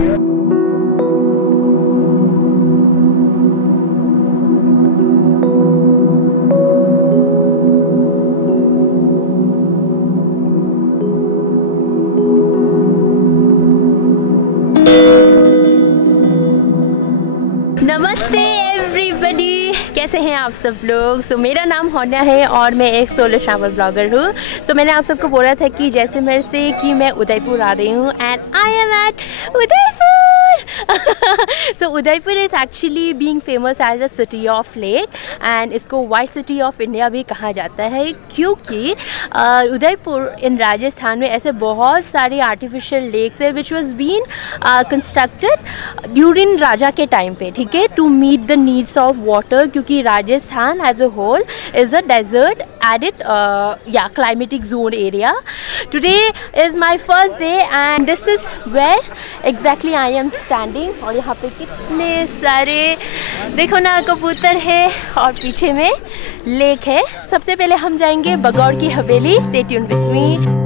नमस्ते एवरीबॉडी, कैसे हैं आप सब लोग। सो मेरा नाम होन्या है और मैं एक सोलो ट्रैवल ब्लॉगर हूँ। सो मैंने आप सबको बोला था कि जैसलमेर से कि मैं उदयपुर आ रही हूँ and I am at Udaipur. So Udaipur is actually being famous as a city of lake and इसको वाइट सिटी ऑफ इंडिया भी कहा जाता है, क्योंकि उदयपुर इन राजस्थान में ऐसे बहुत सारे आर्टिफिशियल लेक्स है which was been constructed during राजा के टाइम पे, ठीक है, to meet the needs of water, क्योंकि Rajasthan as a whole is a desert arid या climatic zone area. Today is my first day and this is where exactly I am standing. और यहाँ पे कितने सारे देखो ना कबूतर है और पीछे में लेक है। सबसे पहले हम जाएंगे बगौर की हवेली। Stay tuned with me.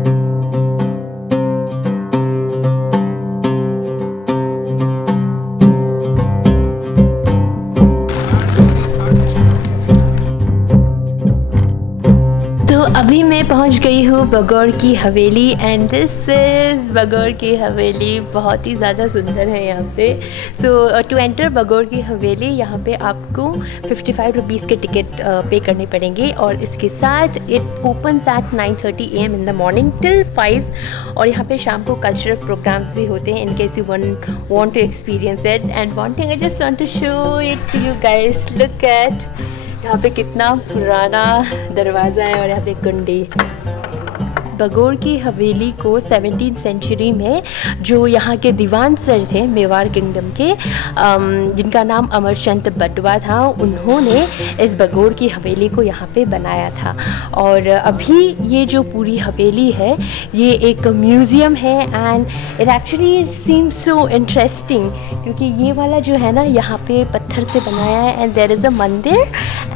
अभी मैं पहुंच गई हूँ बगौर की हवेली एंड दिस इज़ बगौर की हवेली। बहुत ही ज़्यादा सुंदर है यहाँ पे। सो टू एंटर बगौर की हवेली यहाँ पे आपको 55 रुपीज़ के टिकट पे करने पड़ेंगे और इसके साथ it opens eight 9:30 AM in the morning till 5। और यहाँ पे शाम को कल्चरल प्रोग्राम्स भी होते हैं in case you want to experience it. And one thing I just want to show it to you guys, look at यहाँ पे कितना पुराना दरवाज़ा है और यहाँ पे कुंडी। बगौर की हवेली को 17th सेंचुरी में जो यहाँ के दीवान सर थे मेवाड़ किंगडम के, जिनका नाम अमरचंद बटवा था, उन्होंने इस बगौर की हवेली को यहाँ पे बनाया था। और अभी ये जो पूरी हवेली है ये एक म्यूज़ियम है and it actually seems so interesting, क्योंकि ये वाला जो है ना यहाँ पे पत्थर से बनाया है and there is a mandir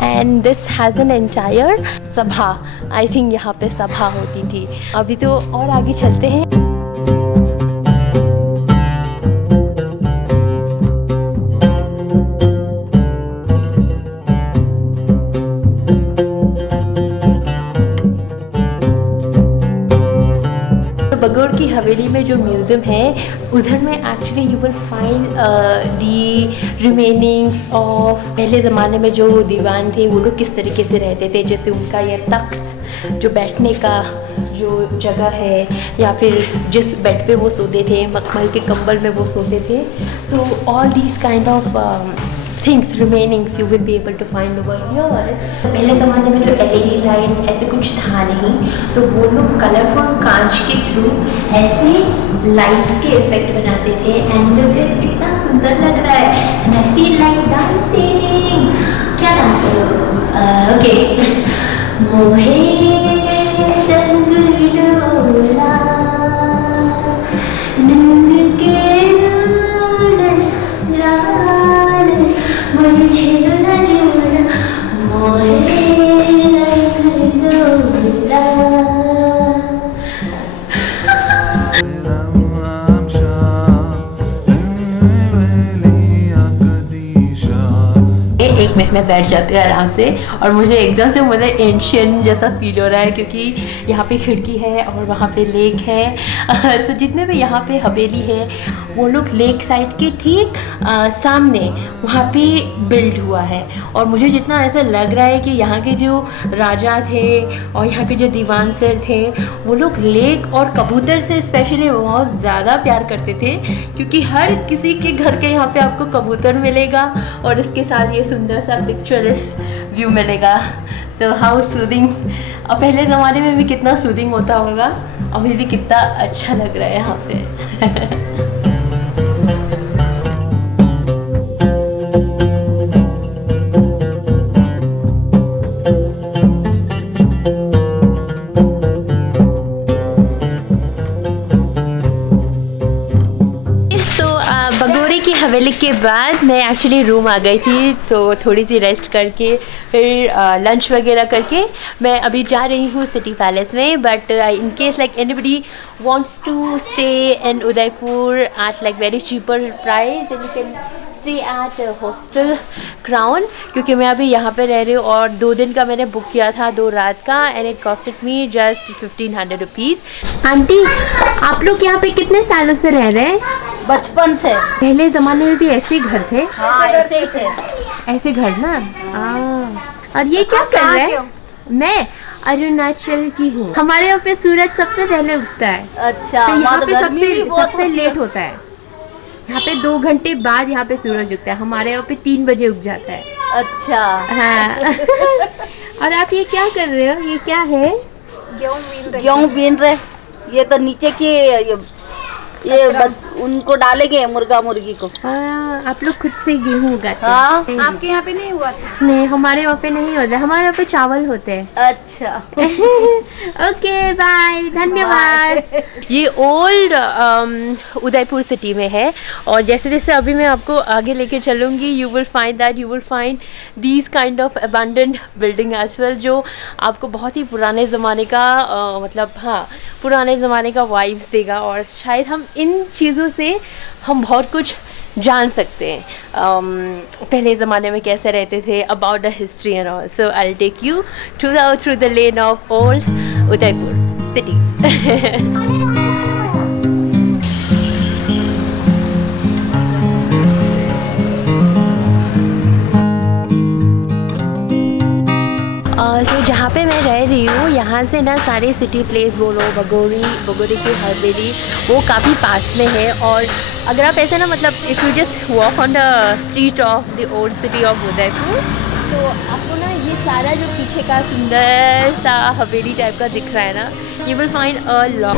and this has an entire sabha. I think यहाँ पे सभा होती थी। अभी तो और आगे चलते हैं। बगौर की हवेली में जो म्यूज़ियम है उधर में actually you will find the remainings of पहले ज़माने में जो दीवान थे वो लोग किस तरीके से रहते थे। जैसे उनका ये तख्त, जो बैठने का जो जगह है, या फिर जिस बेड पे वो सोते थे, मखमल के कंबल में वो सोते थे। So all these kind of things remainings you will be able to find over here. पहले ज़माने में जो LED लाइट ऐसे कुछ था नहीं, तो वो लोग कलरफुल कांच के थ्रू ऐसे लाइट्स के इफेक्ट बनाते थे एंड कितना सुंदर लग रहा है। And I feel like dancing. क्या डांस करो? ओके। मोहे एक मिनट में बैठ जाते हैं आराम से और मुझे एकदम से मतलब एंशियन जैसा फील हो रहा है, क्योंकि यहाँ पे खिड़की है और वहाँ पे लेक है। तो जितने भी यहाँ पे हवेली है वो लोग लेक साइड के ठीक सामने वहाँ पे बिल्ड हुआ है। और मुझे जितना ऐसा लग रहा है कि यहाँ के जो राजा थे और यहाँ के जो दीवान सर थे वो लोग लेक और कबूतर से स्पेशली बहुत ज़्यादा प्यार करते थे, क्योंकि हर किसी के घर के यहाँ पे आपको कबूतर मिलेगा और इसके साथ ये सुंदर सा पिक्चरलेस व्यू मिलेगा। So how soothing. अब पहले ज़माने में भी कितना सूदिंग होता होगा, अभी भी कितना अच्छा लग रहा है यहाँ पे। हवेली के बाद मैं एक्चुअली रूम आ गई थी, तो थोड़ी सी रेस्ट करके फिर लंच वगैरह करके मैं अभी जा रही हूँ सिटी पैलेस में. But in case like anybody wants to stay in Udaipur at like very cheaper price, then you can stay at hostel Crown, क्योंकि मैं अभी यहाँ पे रह रही हूँ और 2 दिन का मैंने बुक किया था, 2 रात का, and it costed me just 1500 rupees. Aunty, आप लोग यहाँ पे कितने सालों से रह रहे हैं? बचपन से. पहले ज़माने में भी ऐसे ही घर थे? हाँ, ऐसे ही थे. ऐसे घर ना. और ये क्या कर रहे हैं? मैं अरुणाचल की हूँ. हमारे यहाँ पे सूरज सबसे पहले उगता है. अच्छा. तो यहाँ पे सबसे लेट होता है. यहाँ पे 2 घंटे बाद यहाँ पे सूरज उगता है. हमारे यहाँ पे 3 बजे उग जाता है. अच्छा. हाँ. और आप ये क्या कर रहे हो? ये क्या है? गेहूँ बीन रहे. ये तो नीचे की ये उनको डालेंगे मुर्गा मुर्गी को. आप लोग खुद से गेहूँ उगाते हैं? हाँ. आपके यहाँ पे नहीं हुआ था? नहीं, हमारे यहाँ पे नहीं होता. हमारे यहाँ पे चावल होते हैं. अच्छा. ओके, बाय, धन्यवाद. ये ओल्ड उदयपुर सिटी में है, और जैसे जैसे अभी मैं आपको आगे लेके चलूँगी, you will find these kind of abandoned building as well, जो आपको बहुत ही पुराने ज़माने का मतलब हाँ, पुराने ज़माने का वाइब्स देगा, और शायद हम इन चीज़ों से हम बहुत कुछ जान सकते हैं. पहले ज़माने में कैसे रहते थे, about the history and all. So I will take you through the lane of old Udaipur city. So जहाँ पे मैं रह रही हूँ, यहाँ से ना सारे सिटी प्लेस बोलो, बगोरी की हवेली, वो काफ़ी पास में है. और अगर आप ऐसे ना मतलब if you just walk on the street of the old city of Udaipur, तो आपको ना ये सारा जो पीछे का सुंदर सा हवेली टाइप का दिख रहा है ना, you will find a lot.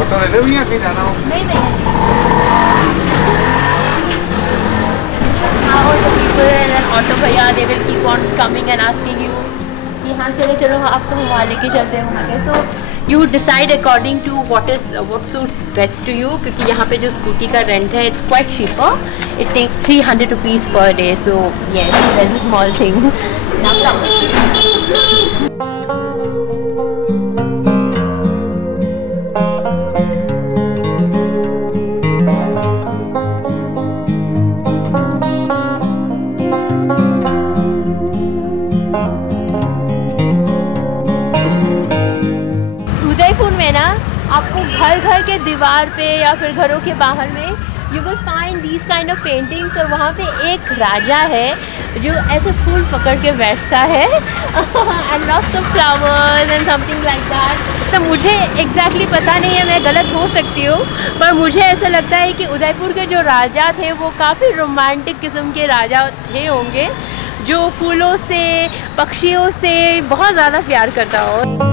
Auto भैया they will keep on coming and asking you कि हाँ चलो आपको वहाँ लेके चलते हैं वहाँ पे. So you decide according to what suits best to you, क्योंकि यहाँ पे जो स्कूटी का रेंट है it's quite cheaper. It takes 300 rupees per day. So yes, that's a small thing. आपको घर के दीवार पे या फिर घरों के बाहर में you will find these kind of paintings. और वहाँ पे एक राजा है जो ऐसे फूल पकड़ के बैठता है and lots of flowers and something like that. तो मुझे एग्जैक्टली पता नहीं है, मैं गलत हो सकती हूँ, पर मुझे ऐसा लगता है कि उदयपुर के जो राजा थे वो काफ़ी रोमांटिक किस्म के राजा थे होंगे, जो फूलों से, पक्षियों से बहुत ज़्यादा प्यार करता हो.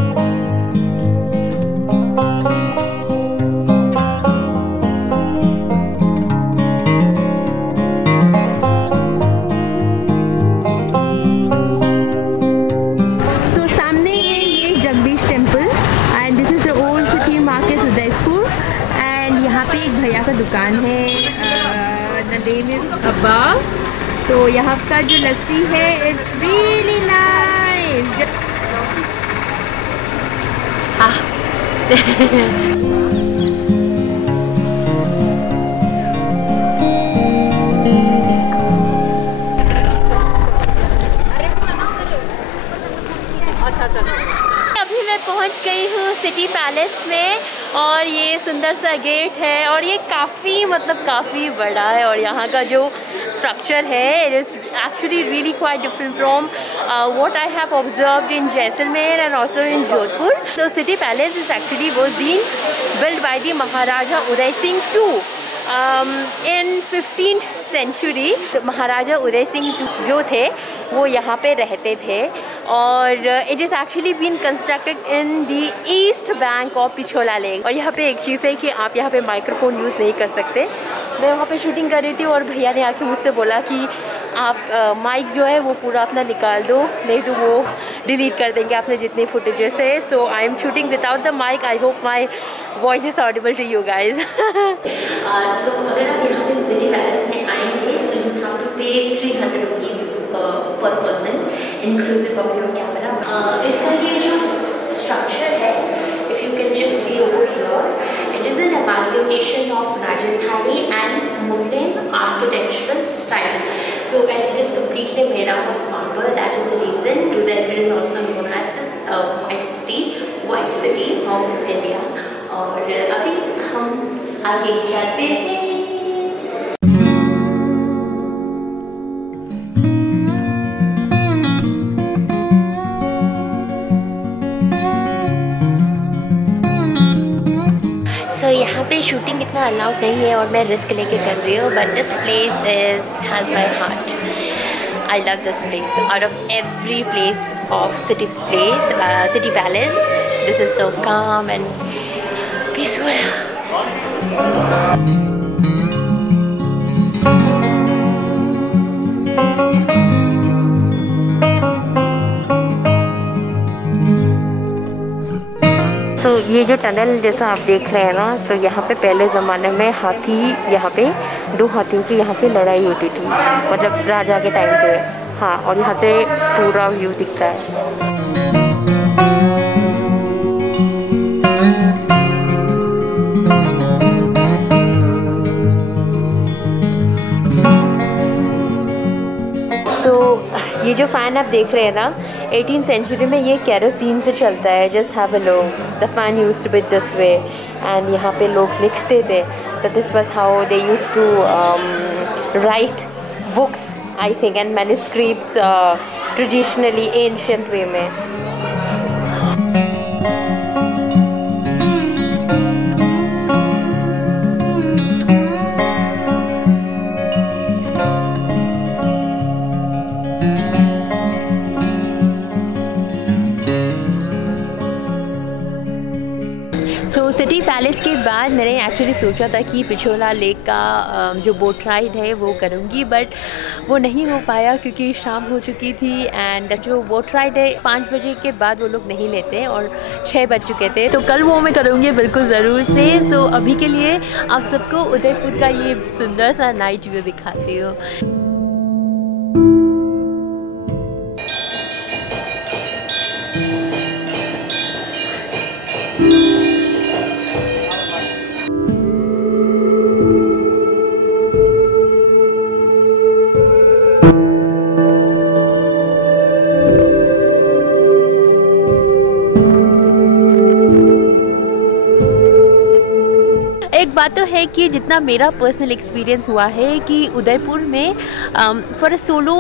दुकान है, द नेम इज अबाव. तो यहाँ का जो लस्सी है इट्स रियली नाइस. अभी मैं पहुँच गई हूँ सिटी पैलेस में, और ये सुंदर सा गेट है, और ये काफ़ी बड़ा है. और यहाँ का जो स्ट्रक्चर है it is actually really quite different from what I have observed in Jaisalmer and also in Jodhpur. So city palace is actually was been build by the Maharaja Uday Singh II in 15th century. Maharaja Uday Singh जो थे वो यहाँ पे रहते थे, और it is actually been constructed in the east bank of Pichola lake. और यहाँ पे एक चीज़ है कि आप यहाँ पे माइक्रोफोन यूज़ नहीं कर सकते. मैं वहाँ पे शूटिंग कर रही थी और भैया ने आके मुझसे बोला कि आप माइक जो है वो पूरा अपना निकाल दो, नहीं तो वो डिलीट कर देंगे आपने जितने फुटेजेस है. So I am shooting without the mic. I hope my voice is audible to you guys. So अगर आप यहाँ पे सिटी पैलेस में आएंगे सो यू हैव टू पे 300 रुपीज़ पर person inclusive of your camera. इसका ये जो स्ट्रक्चर है, if you can just see over here, it is an amalgamation of Rajasthani and Muslim architectural style. So and it is completely made up of marble. That is the reason Udaipur is also known as this white city of India. और अभी हम आगे जाते हैं. यहाँ पे shooting इतना allowed नहीं है और मैं रिस्क लेके कर रही हूँ. But this place has my heart. I love this place. Out of every place of city palace, this is so काम एंड पीसफुल. ये जो टनल जैसा आप देख रहे हैं ना, तो यहाँ पे पहले ज़माने में हाथी, यहाँ पे 2 हाथियों की यहाँ पे लड़ाई होती थी, मतलब राजा के टाइम पे. हाँ, और यहाँ से पूरा व्यू दिखता है. ये जो फ़ैन आप देख रहे हैं ना, 18th सेंचुरी में ये केरोसिन से चलता है. Just have a look. The fan used to be this way and यहाँ पे लोग लिखते थे. तो this was how they used to write books, I think, and manuscripts traditionally ancient way में. सिटी पैलेस के बाद मैंने एक्चुअली सोचा था कि पिछोला लेक का जो बोट राइड है वो करूँगी, बट वो नहीं हो पाया क्योंकि शाम हो चुकी थी. एंड जो बोट राइड है 5 बजे के बाद वो लोग नहीं लेते और 6 बज चुके थे. तो कल वो मैं करूँगी बिल्कुल ज़रूर से. सो अभी के लिए आप सबको उदयपुर का ये सुंदर सा नाइट व्यू दिखाती हूँ. एक बात तो है कि जितना मेरा पर्सनल एक्सपीरियंस हुआ है कि उदयपुर में for a solo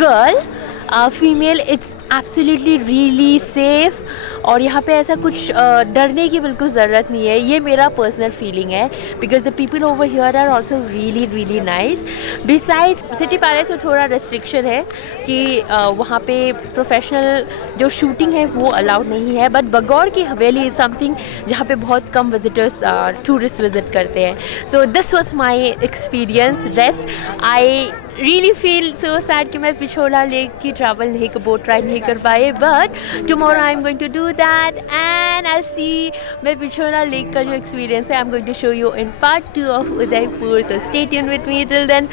girl female it's absolutely really safe. और यहाँ पे ऐसा कुछ डरने की बिल्कुल ज़रूरत नहीं है. ये मेरा पर्सनल फीलिंग है because the people over here are also really nice. Besides city palace में थोड़ा रेस्ट्रिक्शन है कि वहाँ पे प्रोफेशनल जो शूटिंग है वो अलाउड नहीं है. बट बगौर की हवेली इज़ समथिंग जहाँ पे बहुत कम विजिटर्स टूरिस्ट विजिट करते हैं. So this was my experience. Rest I really feel so sad कि मैं पिछोला लेक की ट्रैवल नहीं, बोट राइड नहीं कर पाए. But tomorrow I am going to do that and I see मैं पिछोला लेक का जो एक्सपीरियंस है I am going to show you in part 2 of Udaipur. So stay tuned with me till then.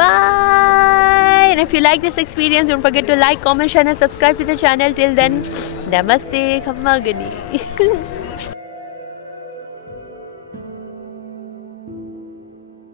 Bye. And if you like this experience, don't forget to like, comment, share and subscribe to the channel. Till then, namaste, khamma gani.